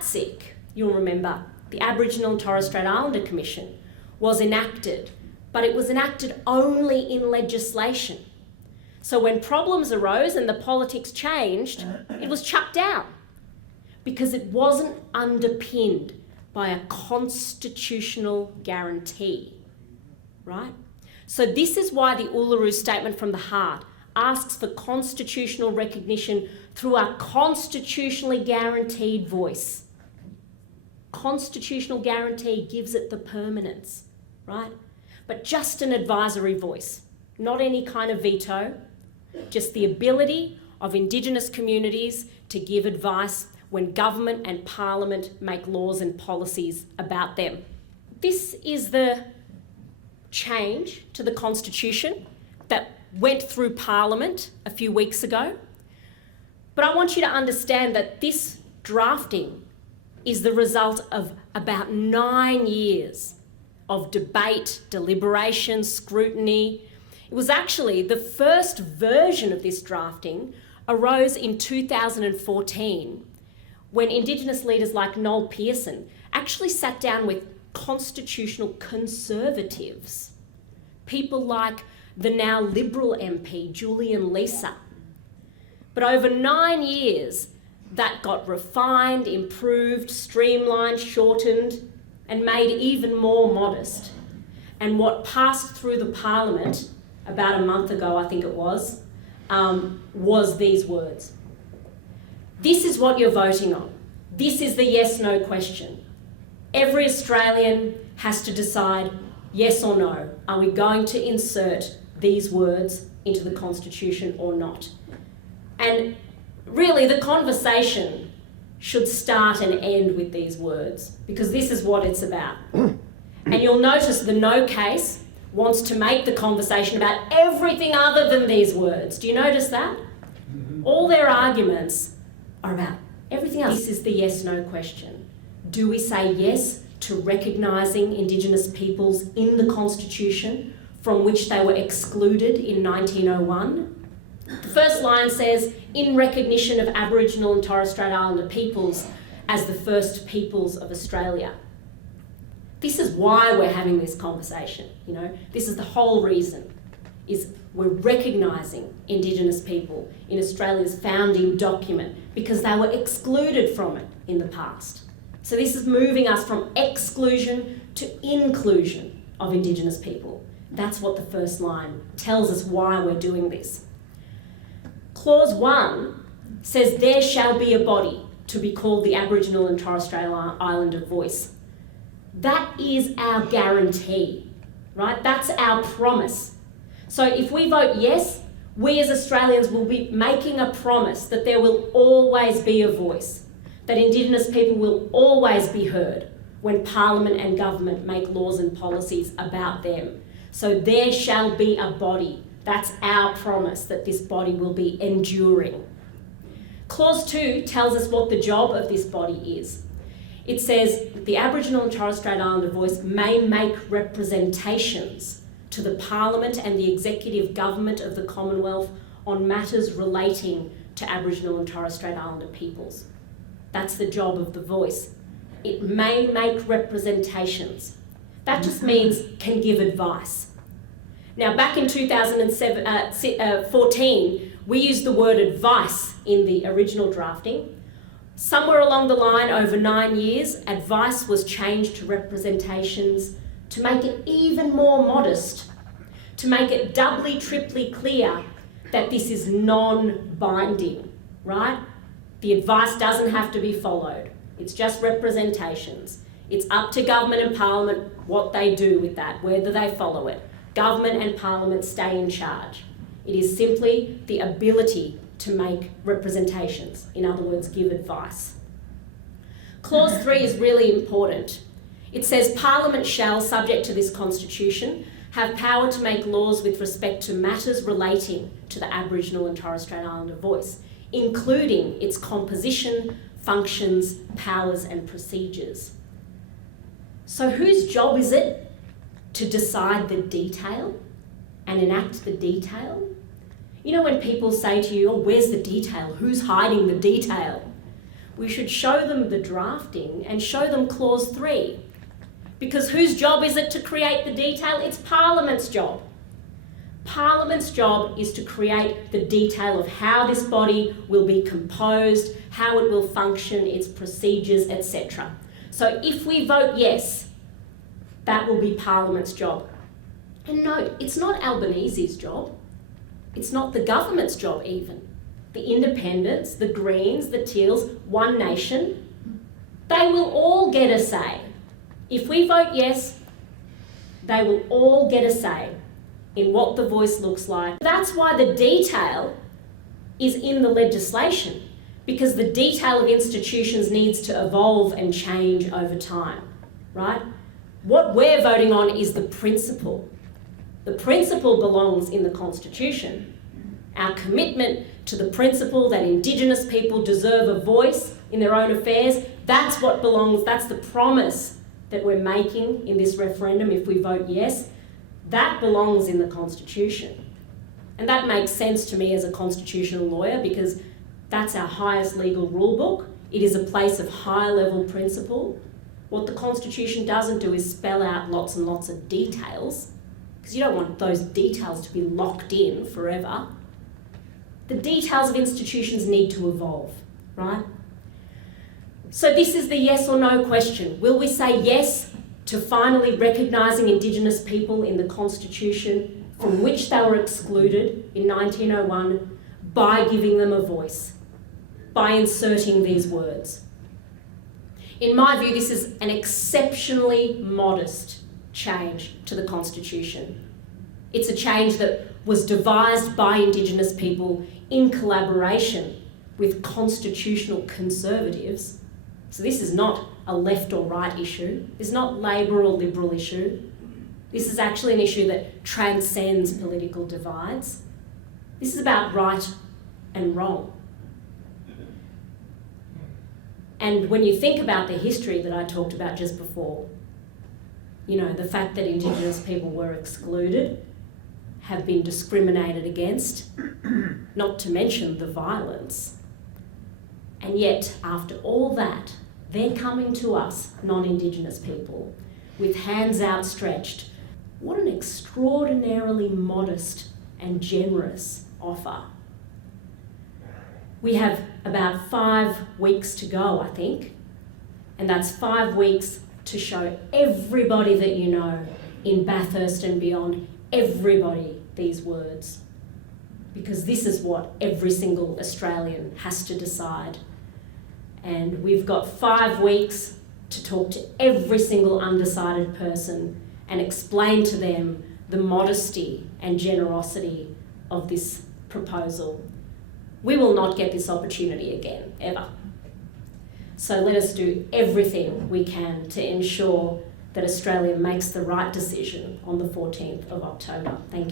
ATSIC, you'll remember, the Aboriginal and Torres Strait Islander Commission, was enacted, but it was enacted only in legislation. So when problems arose and the politics changed, it was chucked down because it wasn't underpinned by a constitutional guarantee, right? So this is why the Uluru Statement from the Heart asks for constitutional recognition through a constitutionally guaranteed voice. Constitutional guarantee gives it the permanence, right? But just an advisory voice, not any kind of veto, just the ability of Indigenous communities to give advice when government and Parliament make laws and policies about them. This is the change to the Constitution that went through Parliament a few weeks ago. But I want you to understand that this drafting is the result of about 9 years of debate, deliberation, scrutiny. It was actually the first version of this drafting arose in 2014 when Indigenous leaders like Noel Pearson actually sat down with constitutional conservatives, people like the now Liberal MP Julian Leeser. But over 9 years, that got refined, improved, streamlined, shortened, and made even more modest. And what passed through the Parliament about a month ago, I think it was these words. This is what you're voting on. This is the yes-no question. Every Australian has to decide yes or no. Are we going to insert these words into the Constitution or not? And really, the conversation should start and end with these words, because this is what it's about. And you'll notice the no case wants to make the conversation about everything other than these words. Do you notice that? All their arguments are about everything else. This is the yes-no question. Do we say yes to recognising Indigenous peoples in the Constitution from which they were excluded in 1901? The first line says, in recognition of Aboriginal and Torres Strait Islander peoples as the first peoples of Australia. This is why we're having this conversation, you know. This is the whole reason, is we're recognising Indigenous people in Australia's founding document because they were excluded from it in the past. So this is moving us from exclusion to inclusion of Indigenous people. That's what the first line tells us why we're doing this. Clause 1 says there shall be a body to be called the Aboriginal and Torres Strait Islander Voice. That is our guarantee, right? That's our promise. So if we vote yes, we as Australians will be making a promise that there will always be a voice, that Indigenous people will always be heard when Parliament and government make laws and policies about them. So there shall be a body. That's our promise, that this body will be enduring. Clause 2 tells us what the job of this body is. It says the Aboriginal and Torres Strait Islander Voice may make representations to the Parliament and the Executive Government of the Commonwealth on matters relating to Aboriginal and Torres Strait Islander peoples. That's the job of the voice. It may make representations. That just means can give advice. Now, back in 2014, we used the word advice in the original drafting. Somewhere along the line, over 9 years, advice was changed to representations to make it even more modest, to make it doubly, triply clear that this is non-binding, right? The advice doesn't have to be followed. It's just representations. It's up to government and Parliament what they do with that, whether they follow it. Government and Parliament stay in charge. It is simply the ability to make representations, in other words, give advice. Clause 3 is really important. It says Parliament shall, subject to this Constitution, have power to make laws with respect to matters relating to the Aboriginal and Torres Strait Islander voice, including its composition, functions, powers and procedures. So whose job is it to decide the detail and enact the detail? You know, when people say to you, oh, where's the detail? Who's hiding the detail? we should show them the drafting and show them clause 3. Because whose job is it to create the detail? It's Parliament's job. Parliament's job is to create the detail of how this body will be composed, how it will function, its procedures, etc. So if we vote yes, that will be Parliament's job. And no, it's not Albanese's job. It's not the government's job even. The Independents, the Greens, the Teals, One Nation, they will all get a say. If we vote yes, they will all get a say in what the voice looks like. That's why the detail is in the legislation, because the detail of institutions needs to evolve and change over time, right? What we're voting on is the principle. The principle belongs in the Constitution. Our commitment to the principle that Indigenous people deserve a voice in their own affairs, that's what belongs, that's the promise that we're making in this referendum if we vote yes. That belongs in the Constitution. And that makes sense to me as a constitutional lawyer, because that's our highest legal rule book. It is a place of high level principle. What the Constitution doesn't do is spell out lots and lots of details, because you don't want those details to be locked in forever. The details of institutions need to evolve, right? So this is the yes or no question. Will we say yes to finally recognising Indigenous people in the Constitution from which they were excluded in 1901 by giving them a voice, by inserting these words? In my view, this is an exceptionally modest change to the Constitution. It's a change that was devised by Indigenous people in collaboration with constitutional conservatives. So this is not a left or right issue. This is not Labor or Liberal issue. This is actually an issue that transcends political divides. This is about right and wrong. And when you think about the history that I talked about just before, you know, the fact that Indigenous people were excluded, have been discriminated against, not to mention the violence. And yet, after all that, they're coming to us, non-Indigenous people, with hands outstretched. What an extraordinarily modest and generous offer. We have about 5 weeks to go, I think, and that's 5 weeks to show everybody that you know in Bathurst and beyond, everybody, these words. Because this is what every single Australian has to decide. And we've got 5 weeks to talk to every single undecided person and explain to them the modesty and generosity of this proposal. We will not get this opportunity again, ever. So let us do everything we can to ensure that Australia makes the right decision on the 14th of October. Thank you.